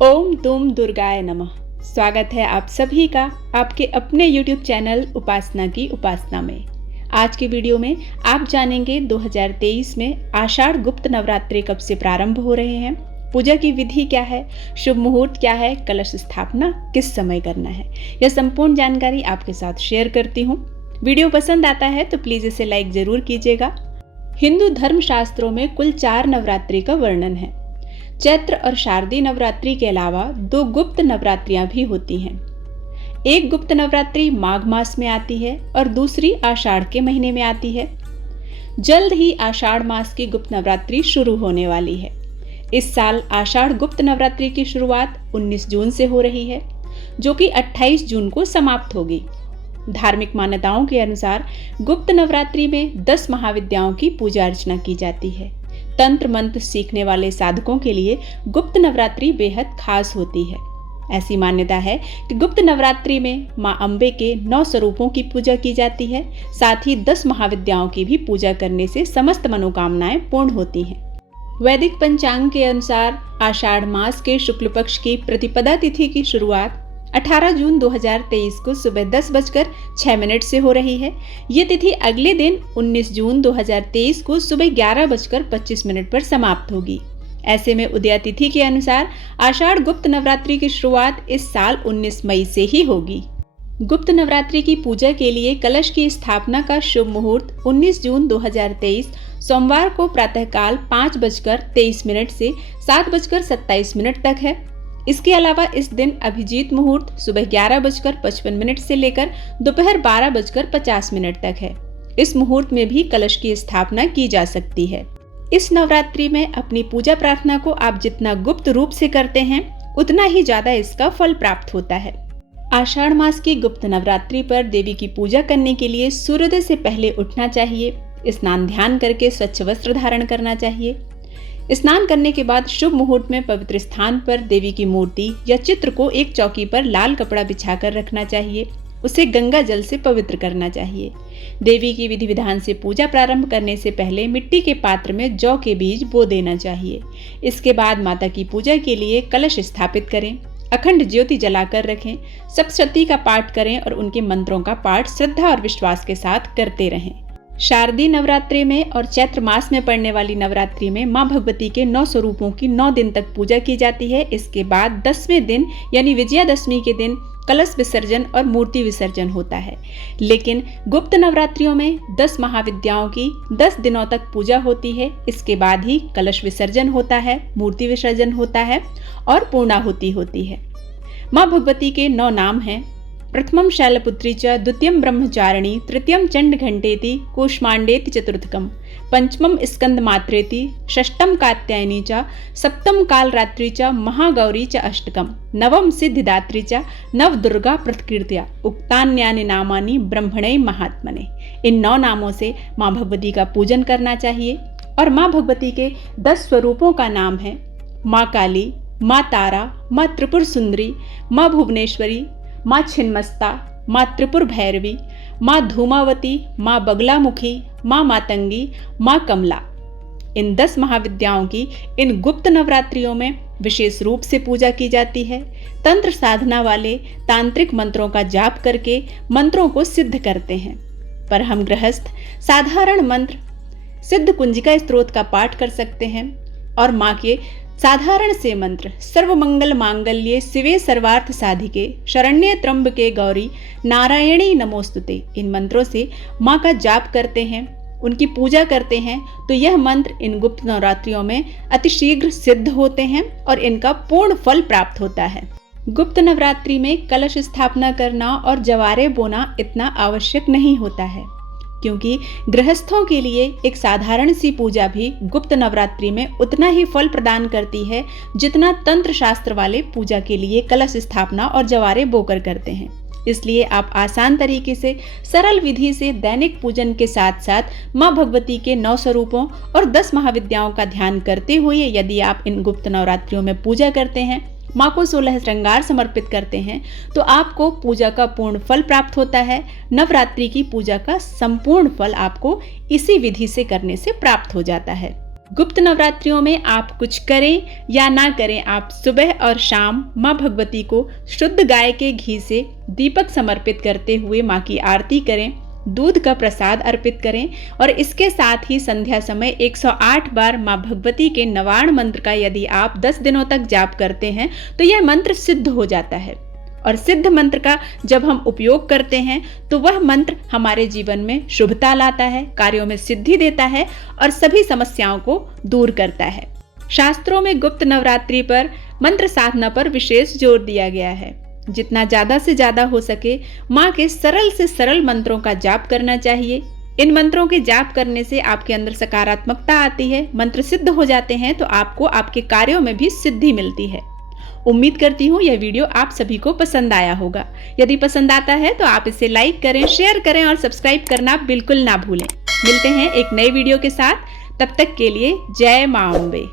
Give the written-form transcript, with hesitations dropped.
ओम दुम दुर्गाय नमः। स्वागत है आप सभी का आपके अपने YouTube चैनल उपासना की उपासना में। आज के वीडियो में आप जानेंगे 2023 में आषाढ़ गुप्त नवरात्रि कब से प्रारंभ हो रहे हैं, पूजा की विधि क्या है, शुभ मुहूर्त क्या है, कलश स्थापना किस समय करना है। यह संपूर्ण जानकारी आपके साथ शेयर करती हूँ। वीडियो पसंद आता है तो प्लीज इसे लाइक जरूर कीजिएगा। हिंदू धर्म शास्त्रों में कुल 4 नवरात्रि का वर्णन है। चैत्र और शारदीय नवरात्रि के अलावा 2 गुप्त नवरात्रियां भी होती हैं। एक गुप्त नवरात्रि माघ मास में आती है और दूसरी आषाढ़ के महीने में आती है। जल्द ही आषाढ़ मास की गुप्त नवरात्रि शुरू होने वाली है। इस साल आषाढ़ गुप्त नवरात्रि की शुरुआत 19 जून से हो रही है, जो कि 28 जून को समाप्त होगी। धार्मिक मान्यताओं के अनुसार गुप्त नवरात्रि में 10 महाविद्याओं की पूजा अर्चना की जाती है। तंत्र मंत्र सीखने वाले साधकों के लिए गुप्त नवरात्रि बेहद खास होती है। ऐसी मान्यता है कि गुप्त नवरात्रि में मां अम्बे के 9 स्वरूपों की पूजा की जाती है। साथ ही 10 महाविद्याओं की भी पूजा करने से समस्त मनोकामनाएं पूर्ण होती हैं। वैदिक पंचांग के अनुसार आषाढ़ मास के शुक्ल पक्ष की प्रतिपदा तिथि की शुरुआत 18 जून 2023 को सुबह 10:06 से हो रही है। ये तिथि अगले दिन 19 जून 2023 को सुबह 11:25 पर समाप्त होगी। ऐसे में उदया तिथि के अनुसार आषाढ़ गुप्त नवरात्रि की शुरुआत इस साल 19 मई से ही होगी। गुप्त नवरात्रि की पूजा के लिए कलश की स्थापना का शुभ मुहूर्त 19 जून 2023 सोमवार को प्रातःकाल 5:23 से 7:27 तक है। इसके अलावा इस दिन अभिजीत मुहूर्त सुबह 11:55 से लेकर दोपहर 12:50 तक है। इस मुहूर्त में भी कलश की स्थापना की जा सकती है। इस नवरात्रि में अपनी पूजा प्रार्थना को आप जितना गुप्त रूप से करते हैं, उतना ही ज्यादा इसका फल प्राप्त होता है। आषाढ़ मास की गुप्त नवरात्रि पर देवी की पूजा करने के लिए सूर्योदय से पहले उठना चाहिए। स्नान ध्यान करके स्वच्छ वस्त्र धारण करना चाहिए। स्नान करने के बाद शुभ मुहूर्त में पवित्र स्थान पर देवी की मूर्ति या चित्र को एक चौकी पर लाल कपड़ा बिछाकर रखना चाहिए। उसे गंगा जल से पवित्र करना चाहिए। देवी की विधि विधान से पूजा प्रारंभ करने से पहले मिट्टी के पात्र में जौ के बीज बो देना चाहिए। इसके बाद माता की पूजा के लिए कलश स्थापित करें। अखंड ज्योति जलाकर रखें। सप्तशती का पाठ करें और उनके मंत्रों का पाठ श्रद्धा और विश्वास के साथ करते रहें। शारदीय नवरात्रि में और चैत्र मास में पड़ने वाली नवरात्रि में मां भगवती के 9 स्वरूपों की 9 दिन तक पूजा की जाती है। इसके बाद 10वें दिन यानी विजयादशमी के दिन कलश विसर्जन और मूर्ति विसर्जन होता है। लेकिन गुप्त नवरात्रियों में 10 महाविद्याओं की 10 दिनों तक पूजा होती है। इसके बाद ही कलश विसर्जन होता है, मूर्ति विसर्जन होता है और पूर्णाहुति होती है। मां भगवती के 9 नाम हैं। प्रथमं शैलपुत्री च, द्वितीयं ब्रह्मचारिणी, तृतीयं चंडघंटेति, कूष्मांडेति चतुर्थकम, पंचमं स्कंदमात्रेति, षष्ठं कात्यायनी च, सप्तम कालरात्रि च, महागौरी च अष्टकम, नवम सिद्धिदात्री च, नवदुर्गा प्रतिकीर्त्या उक्तान्यानि नामानि ब्रह्मणे महात्मने। इन 9 नामों से मां भगवती का पूजन करना चाहिए। और मां भगवती के 10 स्वरूपों का नाम है मां काली, मां तारा, मां त्रिपुर सुंदरी, मां भुवनेश्वरी, मां छिन्मस्ता, मां त्रिपुर भैरवी, मां धूमावती, मां बगलामुखी, मां मातंगी, मां कमला। इन 10 महाविद्याओं की इन गुप्त नवरात्रियों में विशेष रूप से पूजा की जाती है। तंत्र साधना वाले तांत्रिक मंत्रों का जाप करके मंत्रों को सिद्ध करते हैं, पर हम गृहस्थ साधारण मंत्र सिद्ध कुंजिका स्तोत्र का पाठ कर सकते हैं और मां के साधारण से मंत्र सर्वमंगल मांगल्ये शिवे सर्वार्थ साधिके शरण्ये त्र्यंबके गौरी नारायणी नमोस्तुते, इन मंत्रों से मां का जाप करते हैं, उनकी पूजा करते हैं, तो यह मंत्र इन गुप्त नवरात्रियों में अतिशीघ्र सिद्ध होते हैं और इनका पूर्ण फल प्राप्त होता है। गुप्त नवरात्रि में कलश स्थापना करना और जवारे बोना इतना आवश्यक नहीं होता है, क्योंकि गृहस्थों के लिए एक साधारण सी पूजा भी गुप्त नवरात्रि में उतना ही फल प्रदान करती है जितना तंत्र शास्त्र वाले पूजा के लिए कलश स्थापना और जवारे बोकर करते हैं। इसलिए आप आसान तरीके से सरल विधि से दैनिक पूजन के साथ साथ मां भगवती के 9 स्वरूपों और 10 महाविद्याओं का ध्यान करते हुए यदि आप इन गुप्त नवरात्रियों में पूजा करते हैं, मां को 16 श्रृंगार समर्पित करते हैं, तो आपको पूजा का पूर्ण फल प्राप्त होता है। नवरात्रि की पूजा का संपूर्ण फल आपको इसी विधि से करने से प्राप्त हो जाता है। गुप्त नवरात्रियों में आप कुछ करें या ना करें, आप सुबह और शाम माँ भगवती को शुद्ध गाय के घी से दीपक समर्पित करते हुए माँ की आरती करें, दूध का प्रसाद अर्पित करें और इसके साथ ही संध्या समय 108 बार माँ भगवती के नवाण मंत्र का यदि आप 10 दिनों तक जाप करते हैं तो यह मंत्र सिद्ध हो जाता है। और सिद्ध मंत्र का जब हम उपयोग करते हैं तो वह मंत्र हमारे जीवन में शुभता लाता है, कार्यों में सिद्धि देता है और सभी समस्याओं को दूर करता है। शास्त्रों में गुप्त नवरात्रि पर मंत्र साधना पर विशेष जोर दिया गया है। जितना ज्यादा से ज्यादा हो सके माँ के सरल से सरल मंत्रों का जाप करना चाहिए। इन मंत्रों के जाप करने से आपके अंदर सकारात्मकता आती है, मंत्र सिद्ध हो जाते हैं तो आपको आपके कार्यों में भी सिद्धि मिलती है। उम्मीद करती हूँ यह वीडियो आप सभी को पसंद आया होगा। यदि पसंद आता है तो आप इसे लाइक करें, शेयर करें और सब्सक्राइब करना बिल्कुल ना भूलें। मिलते हैं एक नए वीडियो के साथ, तब तक के लिए जय मां अम्बे।